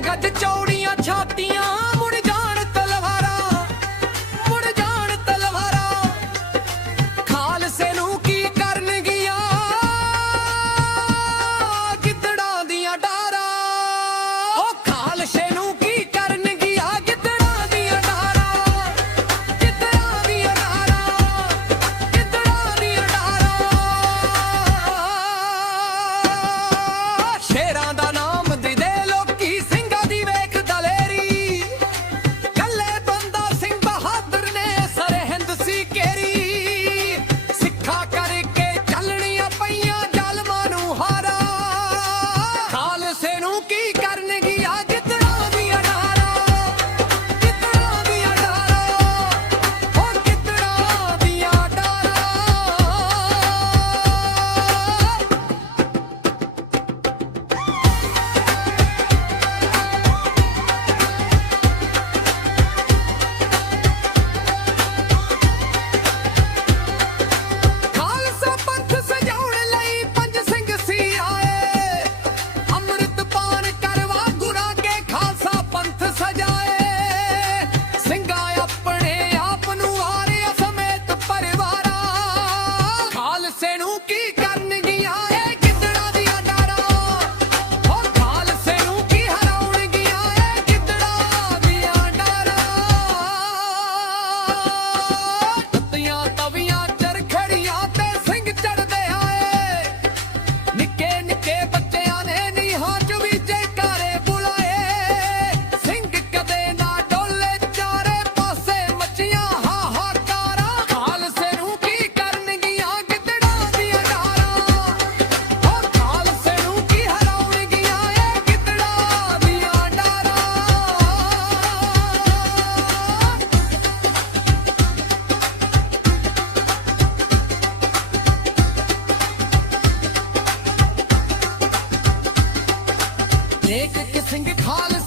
got the Jody. ਨੇਕ ਕਿ ਸਿੰਘ ਖਾਲ